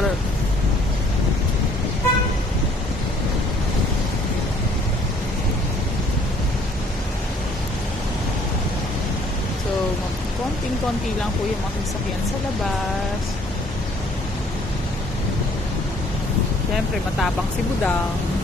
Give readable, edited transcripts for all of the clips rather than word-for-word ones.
para so konting-konti lang po yung mga sasakyan sa labas. Siyempre matapang si Budang.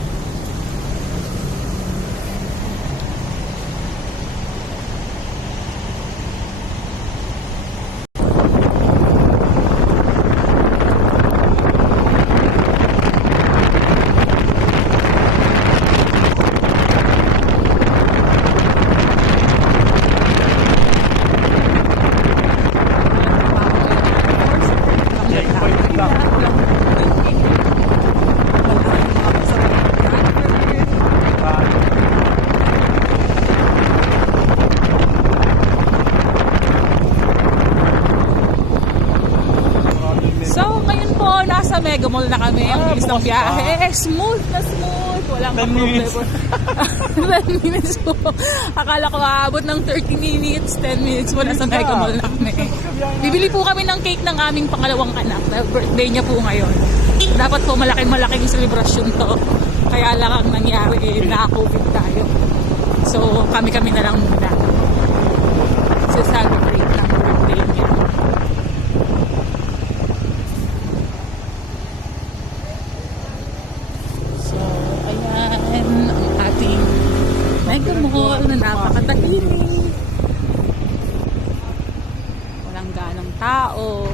Nasa Mega Mall na kami. Ang bilis ng biyahe. Smooth na smooth. Walang 10 minutes. 10 minutes po. Akala ko aabot ng 30 minutes. 10 minutes po nasa Mega Mall na kami. Bibili po kami ng cake ng aming pangalawang anak. Birthday niya po ngayon. Dapat po malaking-malaking celebration to. Kaya lang ang nangyari, na-COVID tayo. So kami-kami na lang muna. So celebrate ng birthday niya. Mega Mall na napakatahimik. Walang ganang tao.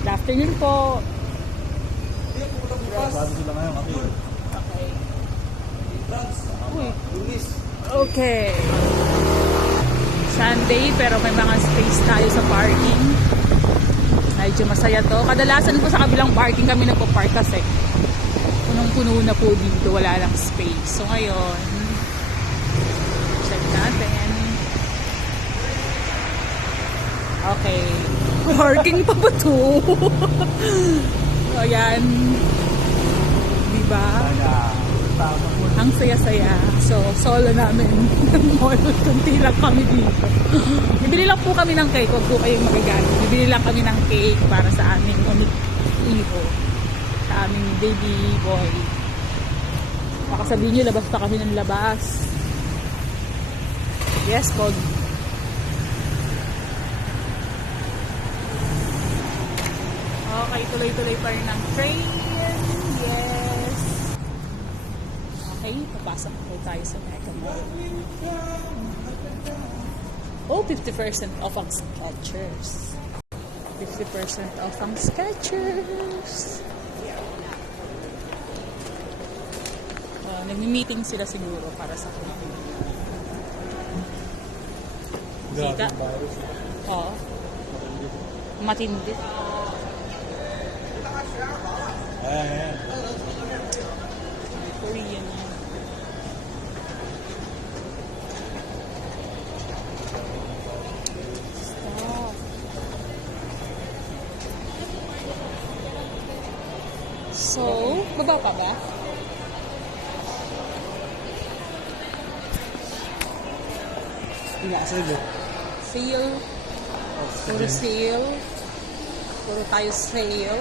Good afternoon po. Okay. Okay. Sunday pero may mga space tayo sa parking. Medyo masaya to. Kadalasan po sa kabilang parking kami nagpo-park kasi punong-puno na po dito, wala lang space. So ngayon, check natin. Okay. Parking pa ba to? Ayan. Diba? Ang saya-saya. So, solo namin. Kunti lang kami dito. Bibili lang po kami ng cake. Huwag po kayong magagalit. Bibili lang kami ng cake para sa aming iho. Sa aming baby boy. Baka sabihin nyo, labas pa kami ng labas. Yes, Pog. Okay, tuloy-tuloy pa rin ang train. Yes. Okay, papasok po tayo sa Mega Mall. Oh, 50% off ang Skechers. 50% off ang Skechers. Nagmi-meeting sila siguro para sa COVID. Sika? Oo. Matindi. Ayan. Korean. Stop. So, baba pa ba? Sale. Sale. Puro sale. Puro tayo sale.